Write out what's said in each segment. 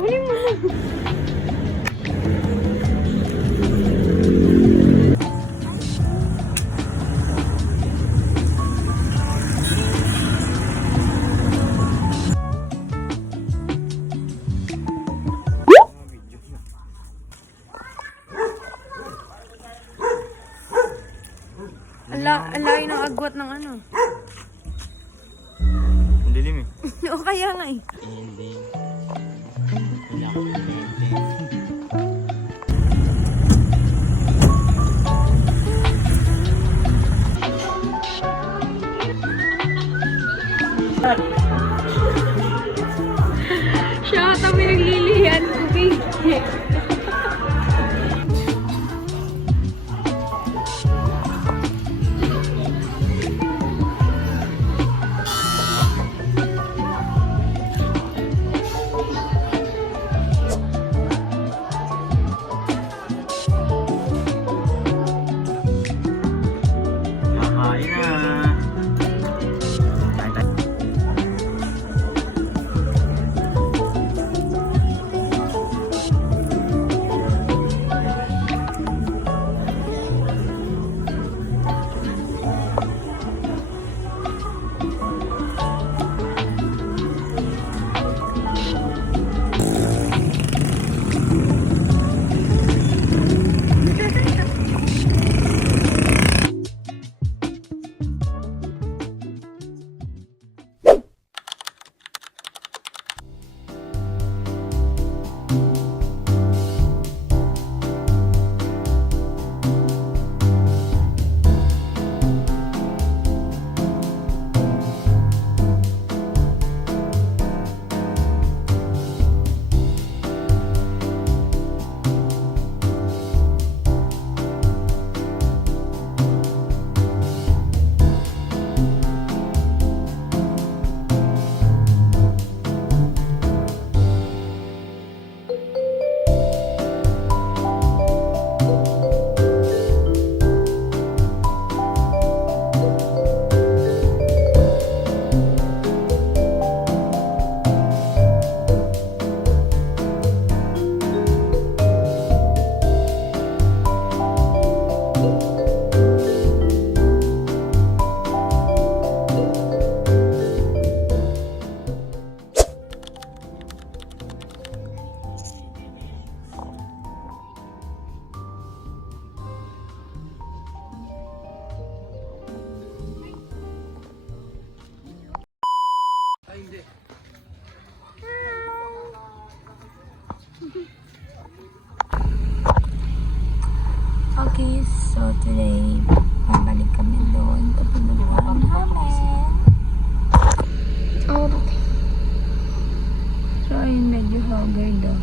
Kunin mo na. Ang layo ng agwat ng ano. Ang dilim eh. O kaya nga eh. Hindi. Wala ko kuryente. Siya ata may naglilihan. Okay. Kakain na. Kain tayo. Okay, so today, pabalik kami doon. Pupuntahan namin. Oh. So, ayun, medyo haggard daw.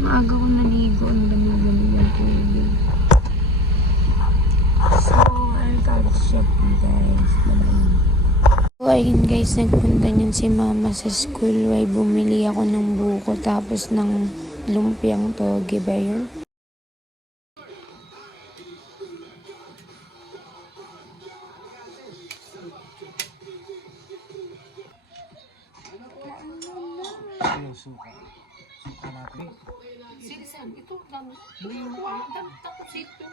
Maaga ko naligo. Ang dami-dami ng tubig. So, I'll catch up guys. Bye-bye. So, ayun guys, nagpunta niyan si mama sa school. Ay, bumili ako ng buko tapos ng lumpiang toge ba yun? Silisan, ito dami. Dami tapos ito.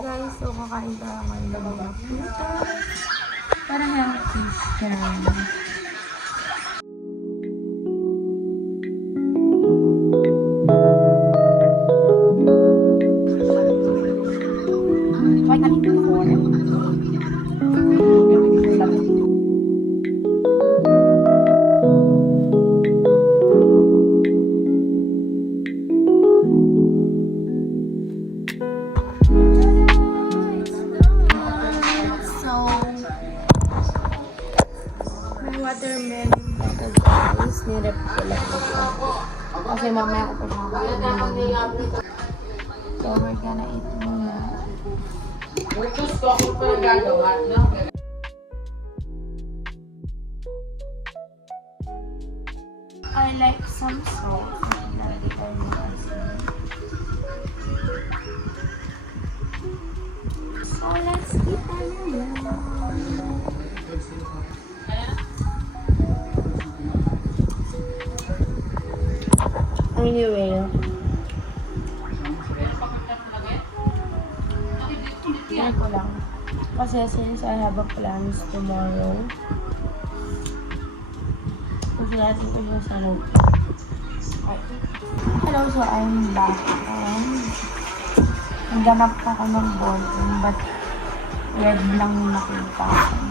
Guys, so kakain ka ng mga prutas. Parang yan. T-shirt. May watermelon dito guys. Nirep ko lang siya. Kasi mamaya ko pa makakainin. So we're gonna eat muna. I like some salt. So let's eat muna. Anyway, try ko lang. Kasi since I have a plans tomorrow, gusto natin ko siya sa road. Hello, so I'm back and naghanap ako ng ballroom but red lang yung nakita ko.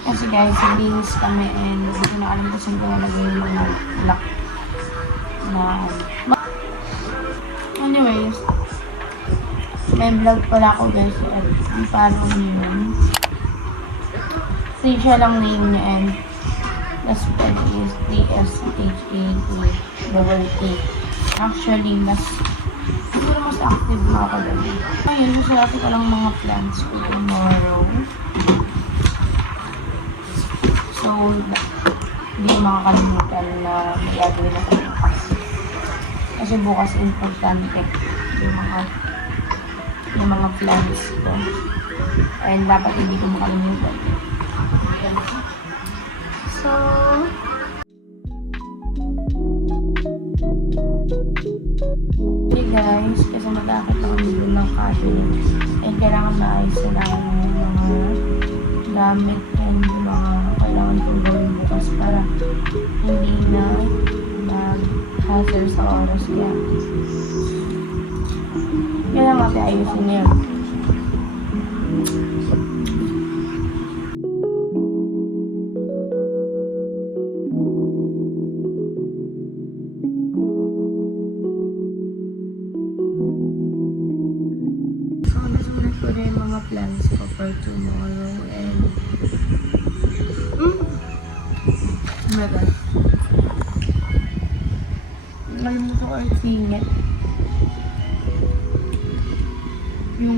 Kasi guys, nagbihis kami and hindi ko nakalimutan ko nalagay yung mga lock na anyways, may vlog pala ako guys at i-follow niyo yun. Siya lang name niya and the spell is TSHAT. Actually, siguro mas active na ako doon. Ngayon, susulati ko lang mga plans ko tomorrow. So, hindi makakalimutan na magagawin ako bukas. Kasi bukas importante yung mga plans ko. And dapat hindi ko makalimutan. So, hey guys, kasi magkakit ako dito ng cabinet. And kailangan maayos na lang yung mga gamit and yung mga kailangan kong gawin bukas para hindi na mag-hassle sa oras kaya kailangan natin ayusin na yun. So, nasulat ko na yung mga plans ko for tomorrow and oh my god. Nalimutan ko yung singit. Yung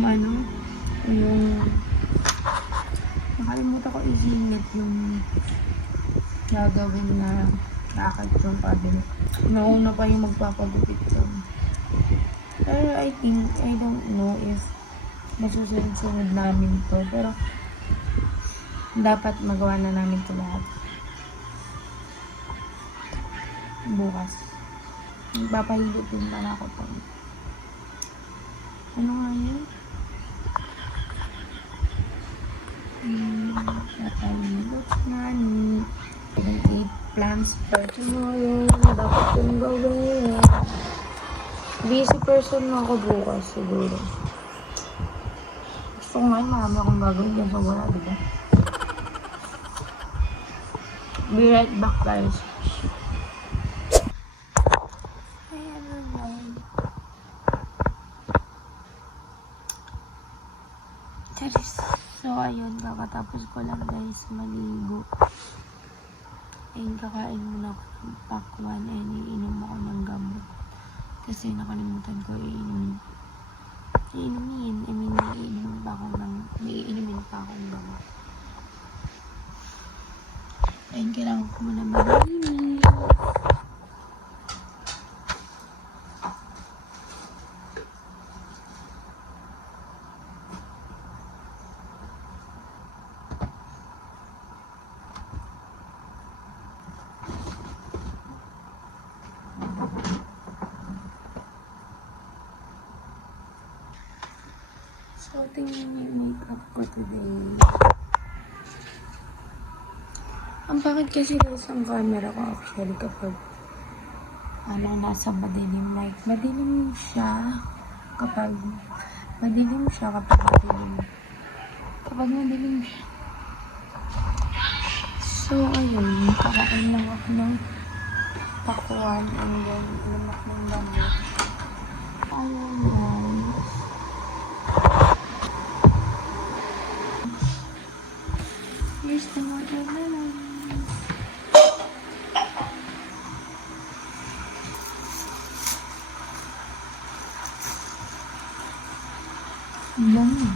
nakalimutan ko isingit yung gagawin na lakad yung cabinet. Nauna pa yung magpapagupit ko. Pero I don't know if masusunod namin to. Pero dapat magawa na namin to lahat. Bukas. Magpapahilot din pala ako to. Ano nga yun? Papahilot na ni. 8 plans for tomorrow. Dapat kong gawin. Busy person na ako bukas siguro. Gusto ko ngayon marami akong gagawin dyan sa wala, diba? Be right back guys. So ayun, kakatapos ko lang guys maligo. And kakain muna ako ng pakwan and iinom ako ng gamot. Kasi nakalimutan ko iinumin. May iinumin pa akong gamot. And kailangan ko muna mag-iinom. So, tingnan niyo yung makeup ko today. Ang bakit kasi guys ang camera ko actually kapag nasa madilim, like madilim siya kapag madilim siya. So ayun, kakain lang ako ng pakuan and then lumak ng damit. Ayun guys. Here's the watermelon. Yummy.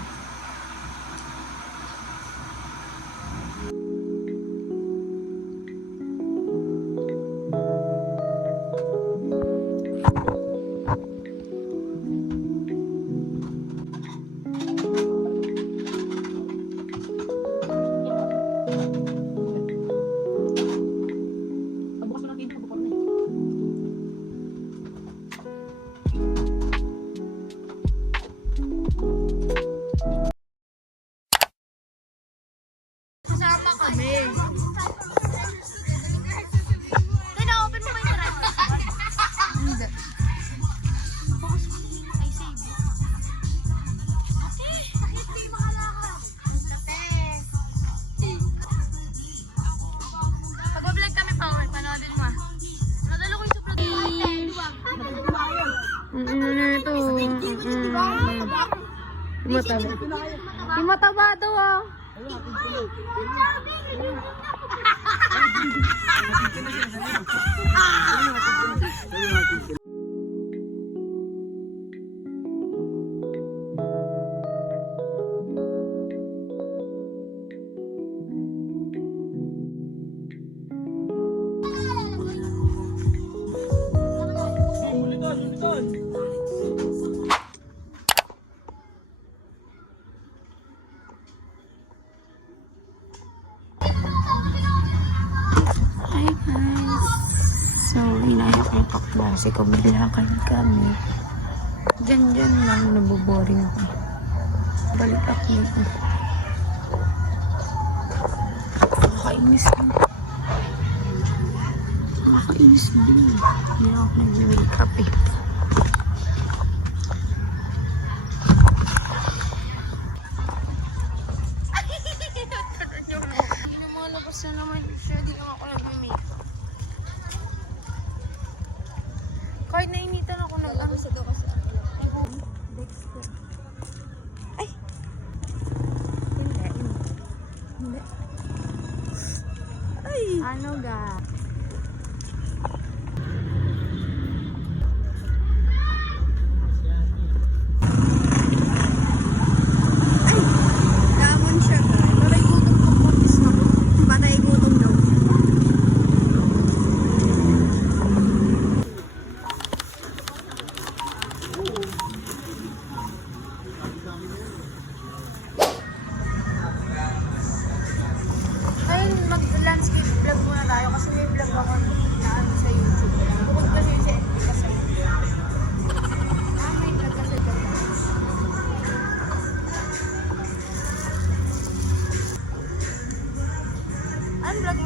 Kasama kami. Kaya na-open mo ba yung drive? Hindi. Ay, save. Ate, sakit di makalakad. Ate. Pag-vlog kami pa, panoodin mo. Nadalo ko yung suplot mo. Ito. Yung mataba daw ah. Hi guys! So, inayok ng kaklase ko. Bilakad kami. Diyan lang, naboboring ako. Balik ako nito. Nakakainis din. Nakakainis din. Hindi ako nag-makeup eh. Inamalabas na naman siya. Di lang ako nag-make. Kahit nainitan ako nag-ano sa doon kasi ay! Hindi. Ay! Ano ga? Damon siya ga. Patay gutom ko puntis na. Patay gutom daw. Ayun, mag-landscape vlog muna tayo kasi may vlog ako na sa YouTube. Bukod kasi yun sa FB kasi. May vlog kasi dyan. Anong vlog mo